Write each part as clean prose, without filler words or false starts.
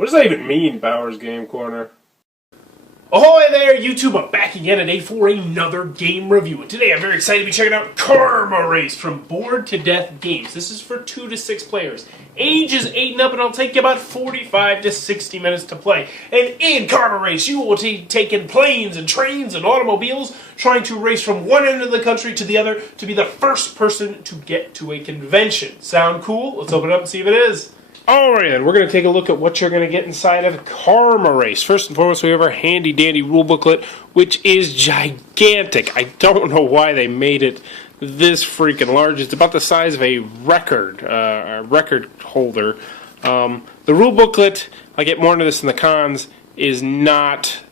What does that even mean, Bowers Game Corner? Ahoy there, YouTube! I'm back again today for another game review. And today I'm very excited to be checking out Carmarace from Bored to Death Games. This is for 2 to 6 players. Age is 8 and up, and it'll take you about 45 to 60 minutes to play. And in Carmarace, you will be taking planes and trains and automobiles, trying to race from one end of the country to the other to be the first person to get to a convention. Sound cool? Let's open it up and see if it is. Alright then, we're going to take a look at what you're going to get inside of Carmarace. First and foremost, we have our handy dandy rule booklet, which is gigantic. I don't know why they made it this freaking large. It's about the size of a record holder. The rule booklet, I'll get more into this in the cons, is not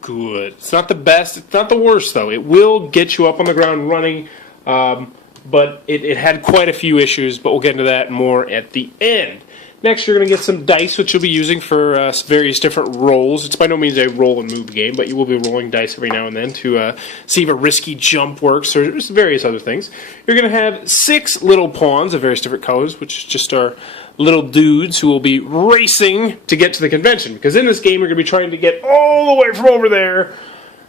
good. It's not the best, it's not the worst though. It will get you up on the ground running, but it had quite a few issues, but we'll get into that more at the end. Next, you're going to get some dice, which you'll be using for various different rolls. It's by no means a roll and move game, but you will be rolling dice every now and then to see if a risky jump works, or various other things. You're going to have 6 little pawns of various different colors, which just are little dudes who will be racing to get to the convention. Because in this game, you're going to be trying to get all the way from over there,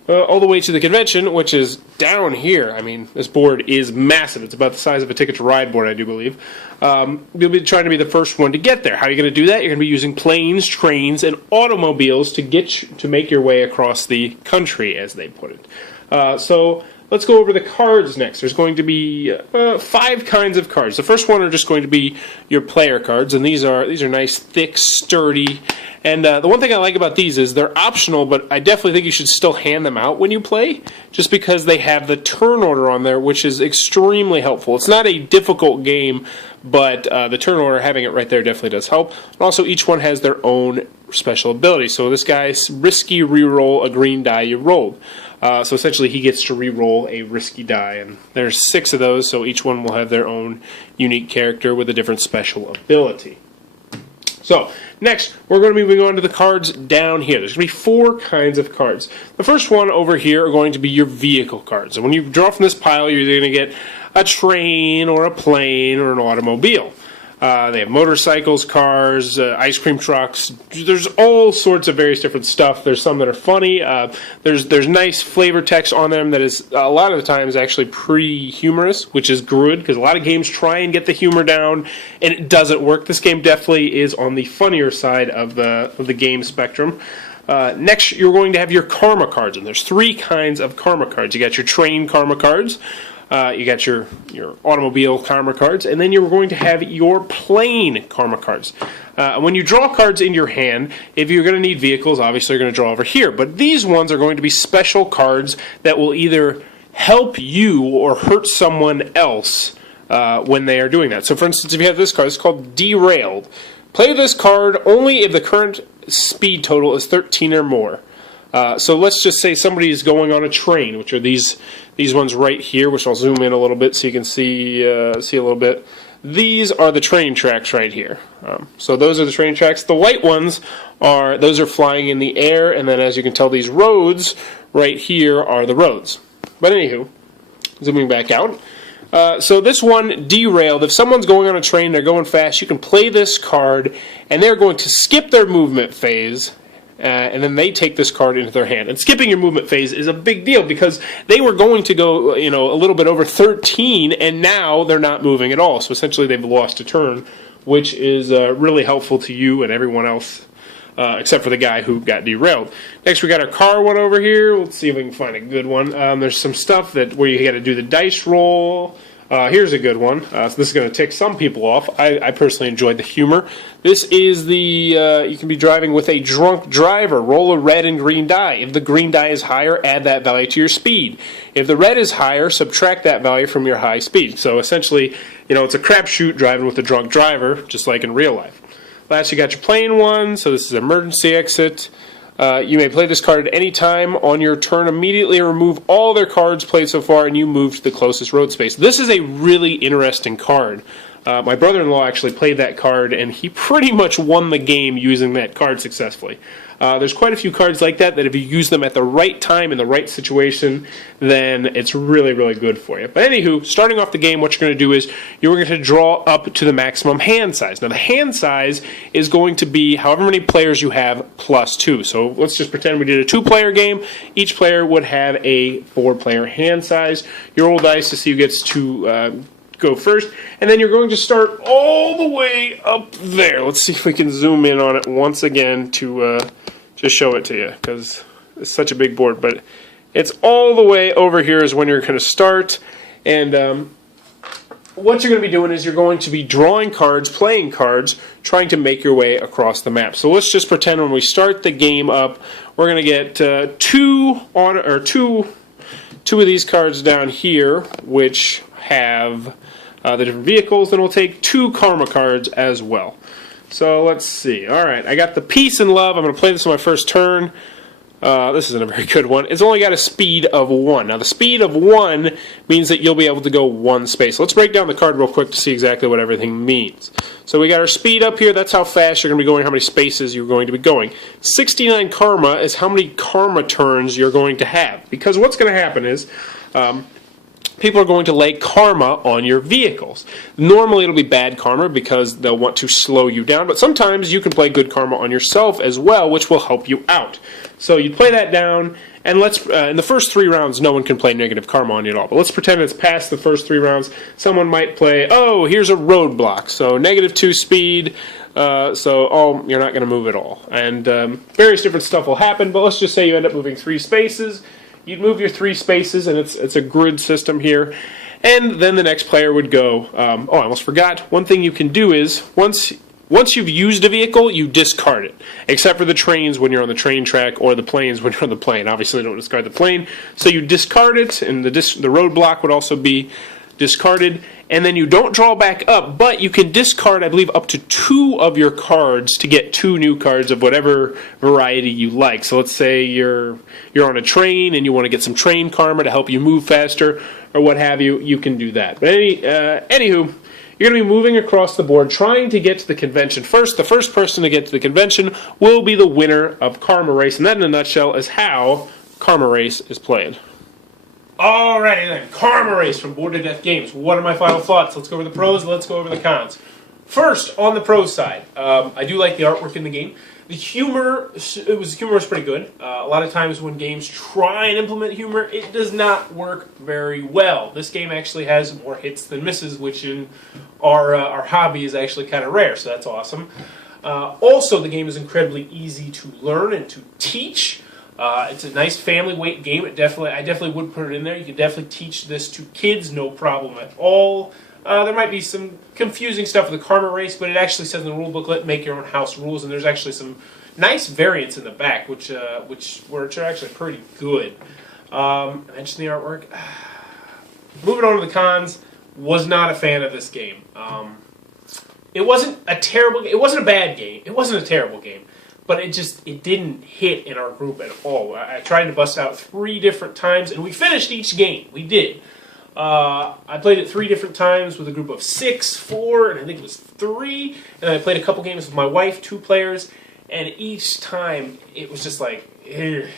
all the way to the convention, which is down here. I mean, this board is massive. It's about the size of a Ticket to Ride board, I do believe. You'll be trying to be the first one to get there. How are you going to do that? You're going to be using planes, trains, and automobiles to make your way across the country, as they put it. So let's go over the cards next. There's going to be 5 kinds of cards. The first one are just going to be your player cards, and these are nice, thick, sturdy. And the one thing I like about these is they're optional, but I definitely think you should still hand them out when you play, just because they have the turn order on there, which is extremely helpful. It's not a difficult game, but the turn order, having it right there, definitely does help. And also, each one has their own special ability. So this guy's risky reroll a green die you rolled. So essentially, he gets to re-roll a risky die, and there's 6 of those, so each one will have their own unique character with a different special ability. So, next, we're going to be moving on to the cards down here. There's going to be 4 kinds of cards. The first one over here are going to be your vehicle cards. And when you draw from this pile, you're either going to get a train or a plane or an automobile. They have motorcycles, cars, ice cream trucks. There's all sorts of various different stuff. There's some that are funny. There's nice flavor text on them that is a lot of the times actually pretty humorous, which is good because a lot of games try and get the humor down, and it doesn't work. This game definitely is on the funnier side of the game spectrum. Next, you're going to have your karma cards, and there's 3 kinds of karma cards. You got your train karma cards. You got your automobile karma cards, and then you're going to have your plane karma cards. When you draw cards in your hand, if you're going to need vehicles, obviously you're going to draw over here. But these ones are going to be special cards that will either help you or hurt someone else when they are doing that. So for instance, if you have this card, it's called Derailed. Play this card only if the current speed total is 13 or more. So let's just say somebody is going on a train, which are these ones right here, which I'll zoom in a little bit so you can see a little bit. These are the train tracks right here. So those are the train tracks. The white ones those are flying in the air, and then as you can tell, these roads right here are the roads. But anywho, zooming back out. So this one, Derailed, if someone's going on a train, they're going fast, you can play this card, and they're going to skip their movement phase, and then they take this card into their hand. And skipping your movement phase is a big deal because they were going to go, a little bit over 13, and now they're not moving at all. So essentially, they've lost a turn, which is really helpful to you and everyone else, except for the guy who got derailed. Next, we got our car one over here. Let's see if we can find a good one. There's some stuff where you got to do the dice roll. Here's a good one. So this is going to tick some people off. I personally enjoyed the humor. This is you can be driving with a drunk driver. Roll a red and green die. If the green die is higher, add that value to your speed. If the red is higher, subtract that value from your high speed. So essentially, it's a crapshoot driving with a drunk driver, just like in real life. Last, you got your plane one. So this is emergency exit. You may play this card at any time on your turn. Immediately remove all their cards played so far, and you move to the closest road space. This is a really interesting card. My brother-in-law actually played that card, and he pretty much won the game using that card successfully. There's quite a few cards like that if you use them at the right time in the right situation, then it's really, really good for you. But anywho, starting off the game, what you're going to do is you're going to draw up to the maximum hand size. Now, the hand size is going to be however many players you have plus 2. So let's just pretend we did a 2-player game. Each player would have a 4-player hand size. You roll dice to see who gets to go first, and then you're going to start all the way up there. Let's see if we can zoom in on it once again to just show it to you, because it's such a big board, but it's all the way over here is when you're going to start, and what you're going to be doing is you're going to be drawing cards, playing cards, trying to make your way across the map. So let's just pretend when we start the game up, we're going to get two of these cards down here, which have the different vehicles, and we'll take 2 karma cards as well. So let's see. Alright, I got the Peace and Love. I'm going to play this on my first turn. This isn't a very good one. It's only got a speed of 1. Now the speed of 1 means that you'll be able to go 1 space. Let's break down the card real quick to see exactly what everything means. So we got our speed up here. That's how fast you're going to be going, how many spaces you're going to be going. 69 karma is how many karma turns you're going to have. Because what's going to happen is people are going to lay karma on your vehicles. Normally it'll be bad karma because they'll want to slow you down, but sometimes you can play good karma on yourself as well, which will help you out. So you play that down, and let's in the first 3 rounds no one can play negative karma on you at all, but let's pretend it's past the first 3 rounds. Someone might play, oh, here's a roadblock, so -2 speed, so you're not going to move at all. And various different stuff will happen, but let's just say you end up moving 3 spaces. You'd move your 3 spaces, and it's a grid system here. And then the next player would go, I almost forgot. One thing you can do is, once you've used a vehicle, you discard it. Except for the trains when you're on the train track, or the planes when you're on the plane. Obviously, don't discard the plane. So you discard it, and the roadblock would also be discarded. And then you don't draw back up, but you can discard, I believe, up to 2 of your cards to get 2 new cards of whatever variety you like. So let's say you're on a train and you want to get some train karma to help you move faster, or what have you. You can do that. But anywho, you're going to be moving across the board, trying to get to the convention first. The first person to get to the convention will be the winner of Carmarace, and that, in a nutshell, is how Carmarace is played. Alrighty then, Carmarace from Board to Death Games. What are my final thoughts? Let's go over the pros, let's go over the cons. First, on the pros side, I do like the artwork in the game. The humor was pretty good. A lot of times when games try and implement humor, it does not work very well. This game actually has more hits than misses, which in our hobby is actually kind of rare, so that's awesome. Also, the game is incredibly easy to learn and to teach. It's a nice family weight game. I definitely would put it in there. You can definitely teach this to kids, no problem at all. There might be some confusing stuff with the Carmarace, but it actually says in the rule booklet, make your own house rules, and there's actually some nice variants in the back, which are actually pretty good. I mentioned the artwork. Moving on to the cons, was not a fan of this game. It wasn't a bad game. It wasn't a terrible game. But it didn't hit in our group at all. I tried to bust out 3 different times, and we finished each game. We did. I played it 3 different times with a group of 6, 4, and I think it was 3. And I played a couple games with my wife, 2 players, and each time it was just like, it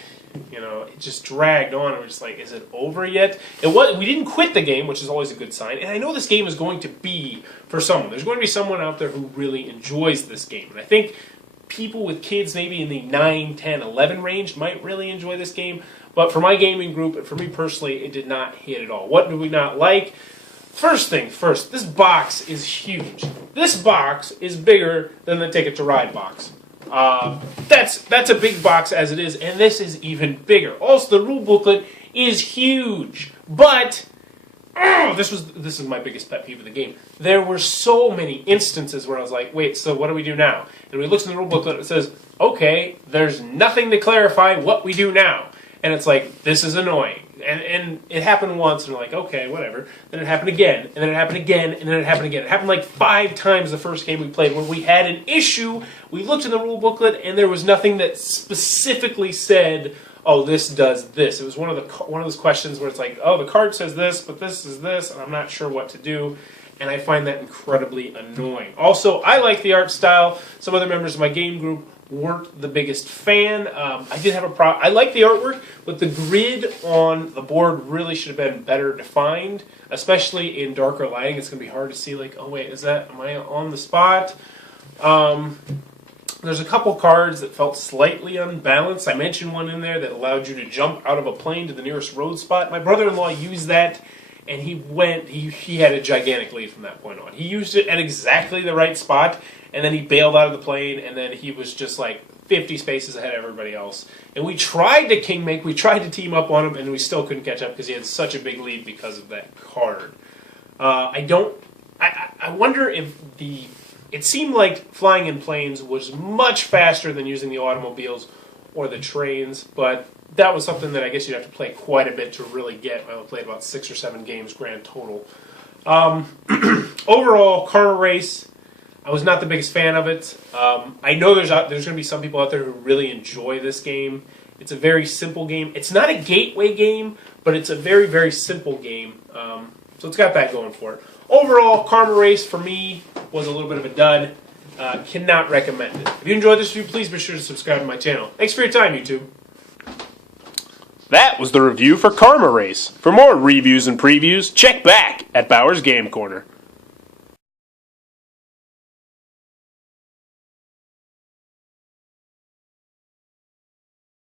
just dragged on. And we're just like, is it over yet? We didn't quit the game, which is always a good sign. And I know this game is going to be for someone. There's going to be someone out there who really enjoys this game, and I think people with kids maybe in the 9, 10, 11 range might really enjoy this game. But for my gaming group, and for me personally, it did not hit at all. What do we not like? First thing first, this box is huge. This box is bigger than the Ticket to Ride box. That's a big box as it is, and this is even bigger. Also, the rule booklet is huge. But this is my biggest pet peeve of the game. There were so many instances where I was like, wait, so what do we do now? And we looked in the rule booklet and it says, okay, there's nothing to clarify what we do now. And it's like, this is annoying. And it happened once, and we're like, okay, whatever. Then it happened again, and then it happened again, and then it happened again. It happened like 5 times the first game we played. When we had an issue, we looked in the rule booklet, and there was nothing that specifically said, oh, this does this. It was one of those questions where it's like, oh, the card says this, but this is this, and I'm not sure what to do. and I find that incredibly annoying. Also, I like the art style. Some other members of my game group weren't the biggest fan. I did have a problem. I like the artwork, but the grid on the board really should have been better defined, especially in darker lighting. It's going to be hard to see, like, oh wait, am I on the spot? There's a couple cards that felt slightly unbalanced. I mentioned one in there that allowed you to jump out of a plane to the nearest road spot. My brother-in-law used that, and he had a gigantic lead from that point on. He used it at exactly the right spot, and then he bailed out of the plane, and then he was just like 50 spaces ahead of everybody else. And we tried to kingmake, we tried to team up on him, and we still couldn't catch up because he had such a big lead because of that card. I wonder if it seemed like flying in planes was much faster than using the automobiles or the trains, but that was something that I guess you'd have to play quite a bit to really get. I played about 6 or 7 games grand total. Overall, Carmarace, I was not the biggest fan of it. I know there's going to be some people out there who really enjoy this game. It's a very simple game. It's not a gateway game, but it's a very, very simple game. So it's got that going for it. Overall, Carmarace for me was a little bit of a dud. Cannot recommend it. If you enjoyed this review, please be sure to subscribe to my channel. Thanks for your time, YouTube. That was the review for Carmarace. For more reviews and previews, check back at Bauer's Game Corner.